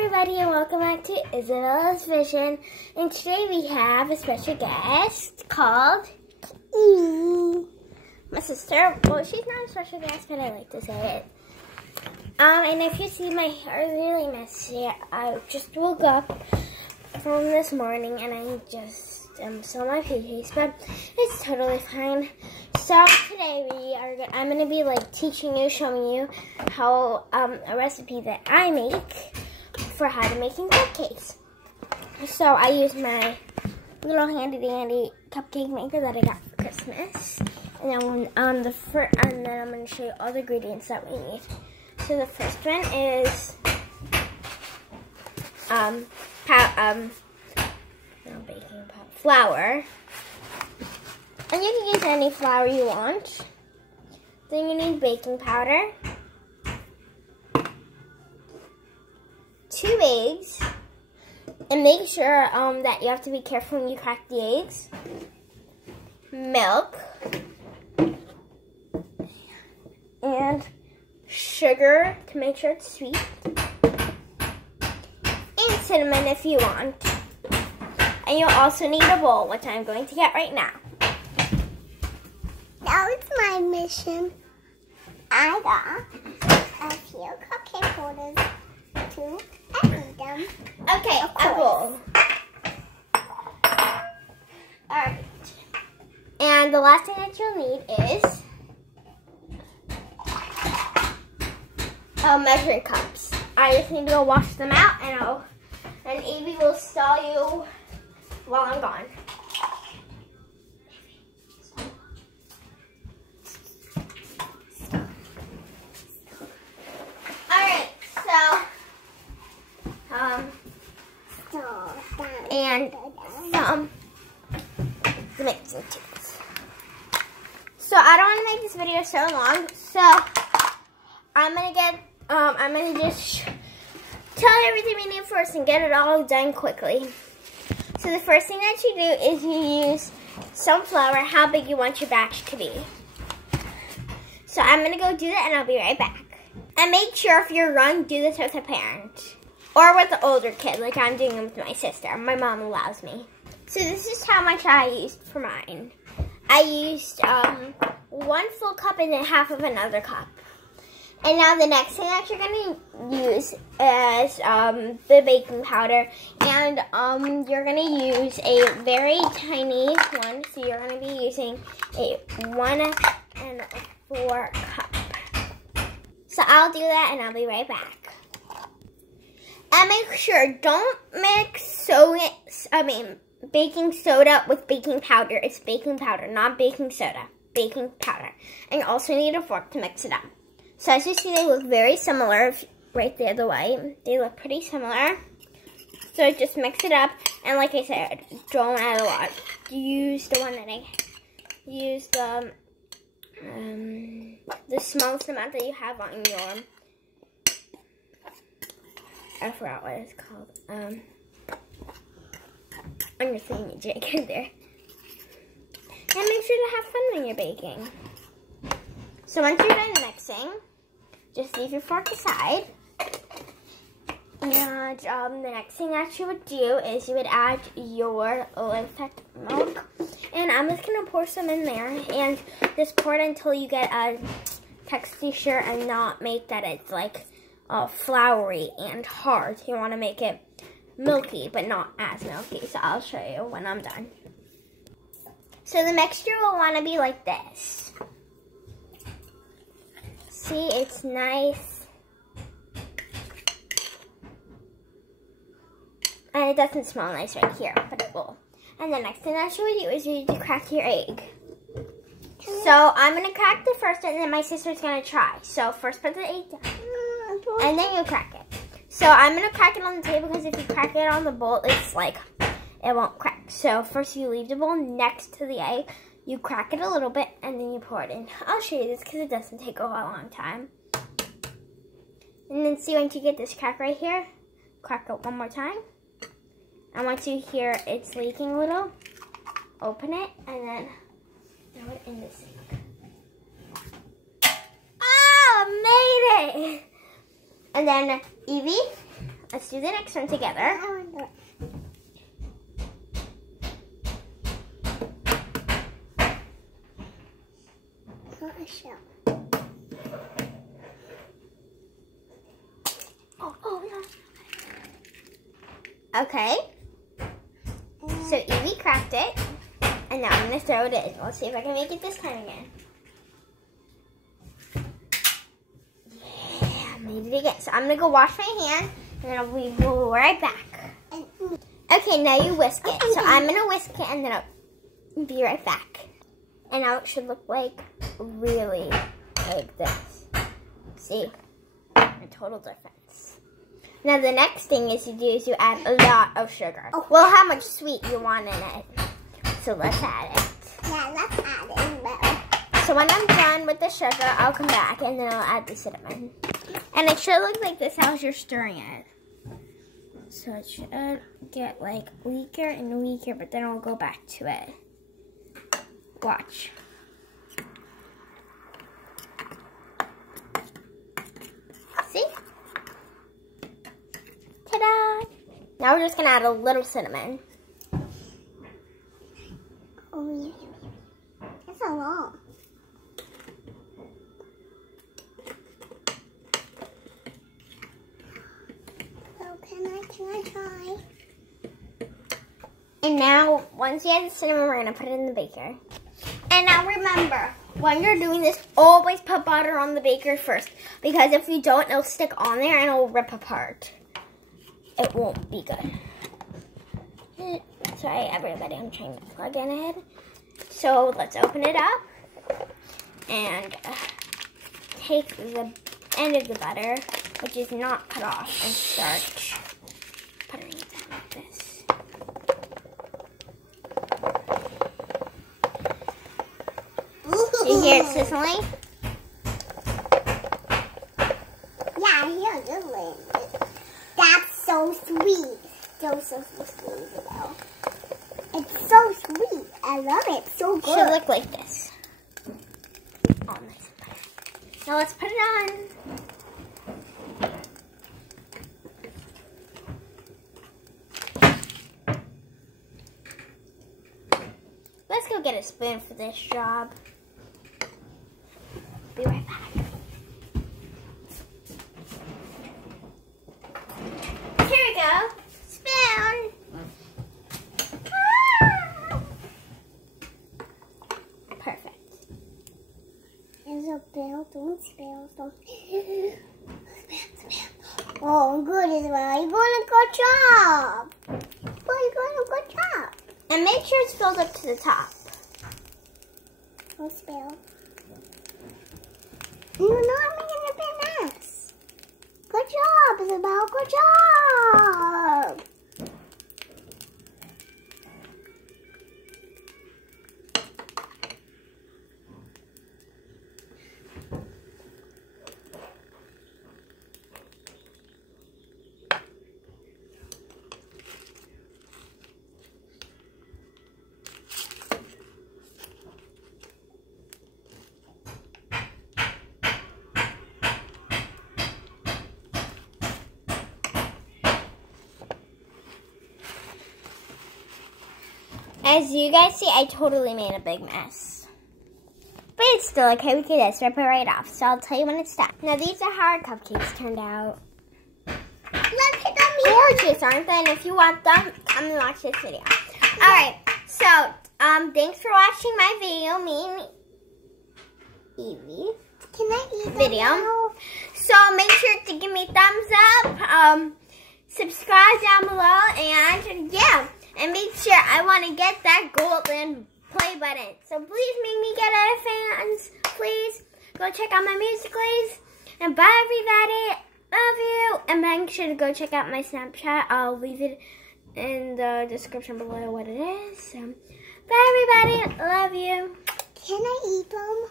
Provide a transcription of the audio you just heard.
everybody, and welcome back to Isabella's Vision. And today we have a special guest called my sister. Well, she's not a special guest, but I like to say it. And if you see my hair is really messy, I just woke up from this morning and I just saw my PJs, but it's totally fine. So today I'm gonna be like teaching you, showing you how a recipe that I make for how to making cupcakes. So I use my little handy dandy cupcake maker that I got for Christmas, and then I'm gonna show you all the ingredients that we need. So the first one is flour. And you can use any flour you want. Then you need baking powder, 2 eggs, and make sure that you have to be careful when you crack the eggs. Milk, and sugar to make sure it's sweet, and cinnamon if you want. And you'll also need a bowl, which I'm going to get right now. That was my mission. I got a few cupcake holders to empty them. Okay, a bowl. Alright. And the last thing that you'll need is measuring cups. I just need to go wash them out, and Evie will stall you while I'm gone. And some mixing tools. So I don't want to make this video so long, so I'm gonna just tell you everything we need first and get it all done quickly. So the first thing that you do is you use some flour, how big you want your batch to be. So I'm gonna go do that and I'll be right back. And make sure if you're young, do this with a parent. Or with the older kid, like I'm doing with my sister. My mom allows me. So this is how much I used for mine. I used 1 full cup and then half of another cup. And now the next thing that you're going to use is the baking powder. And you're going to use a very tiny one. So you're going to be using a 1 4 cup. So I'll do that and I'll be right back. And make sure, don't mix baking soda with baking powder. It's baking powder, not baking soda. Baking powder. And you also need a fork to mix it up. So as you see, they look very similar right there, the white. They look pretty similar. So just mix it up. And like I said, don't add a lot. Use the one that I used, the smallest amount that you have on your... I forgot what it's called. On your thingy jig there. And make sure to have fun when you're baking. So once you're done mixing, just leave your fork aside. And the next thing that you would do is you would add your low-fat milk. And I'm just going to pour some in there. And just pour it until you get a texture and not make that it's like floury and hard. You want to make it milky, but not as milky. So I'll show you when I'm done. So the mixture will want to be like this. See, it's nice. And it doesn't smell nice right here, but it will. And the next thing that you would do is you need to crack your egg. So I'm going to crack the first and then my sister's going to try. So first put the egg down. And then you crack it. So I'm going to crack it on the table because if you crack it on the bowl, it's like, it won't crack. So first you leave the bowl next to the egg. You crack it a little bit and then you pour it in. I'll show you this because it doesn't take a long time. And then see, once you get this crack right here, crack it one more time. And once you hear it's leaking a little, open it and then throw it in the sink. Oh, made it! And then Evie, let's do the next one together. Not a shell. Oh no. Okay. So Evie cracked it, and now I'm gonna throw it in. Let's see if I can make it this time again. Yeah, made it again. So I'm gonna go wash my hand, and then I'll be right back. Okay, now you whisk it. So I'm gonna whisk it, and then I'll be right back. And now it should look like really like this. See, a total difference. Now the next thing is you add a lot of sugar. Oh. Well, how much sweet you want in it. So let's add it. Yeah, let's add it. So when I'm done with the sugar, I'll come back and then I'll add the cinnamon. And it should look like this as you're stirring it. So it should get like weaker and weaker, but then I'll go back to it. Watch. See? Ta-da! Now we're just gonna add a little cinnamon. Oh yeah. That's a lot. So can I try? And now, once you add the cinnamon, we're gonna put it in the baker. And now remember, when you're doing this, always put butter on the baker first. Because if you don't, it'll stick on there and it'll rip apart. It won't be good. Sorry, everybody, I'm trying to plug in it. So let's open it up. And take the end of the butter, which is not cut off, and start putting it down like this. You hear it sizzling? Yeah, I hear it sizzling. That's so sweet. So sweet, though. It's so sweet. I love it. It's so good. Should look like this. Oh, nice. Now let's put it on. Let's go get a spoon for this job. Be right back. Here we go. Spoon. Ah! Perfect. There's a bell. Don't spill. Don't spill. Oh, good as well. You're doing a good job. You're doing a good job. And make sure it's filled up to the top. Don't spill. You're not making a big mess. Good job, Isabel. Good job. As you guys see, I totally made a big mess. But it's still okay, we can just rip it right off. So I'll tell you when it's done. Now these are how our cupcakes turned out. Look at them here. Gorgeous, aren't they? And if you want them, come and watch this video. Alright, so thanks for watching my video, me and Evie. Can I eat video. Now? So make sure to give me a thumbs up, subscribe down below, and yeah. And make sure I want to get that golden play button. So please make me get it, fans. Please go check out my musicals. And bye, everybody. Love you. And make sure to go check out my Snapchat. I'll leave it in the description below what it is. So, bye, everybody. Love you. Can I eat them?